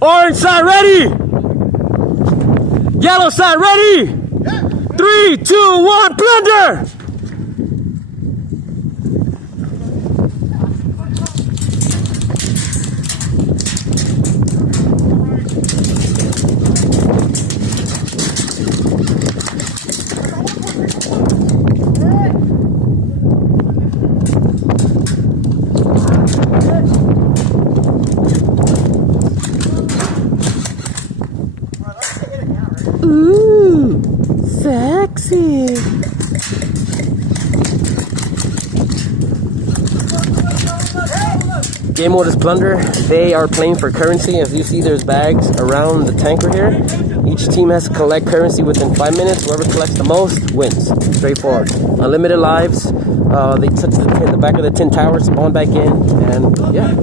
Orange side ready. Yellow side ready. 3, 2, 1, plunder. Ooh, sexy. Game mode is plunder. They are playing for currency. As you see, there's bags around the tanker here. Each team has to collect currency within 5 minutes. Whoever collects the most wins. Straightforward. Unlimited lives. They touch the back of the tin tower, spawn back in, and yeah.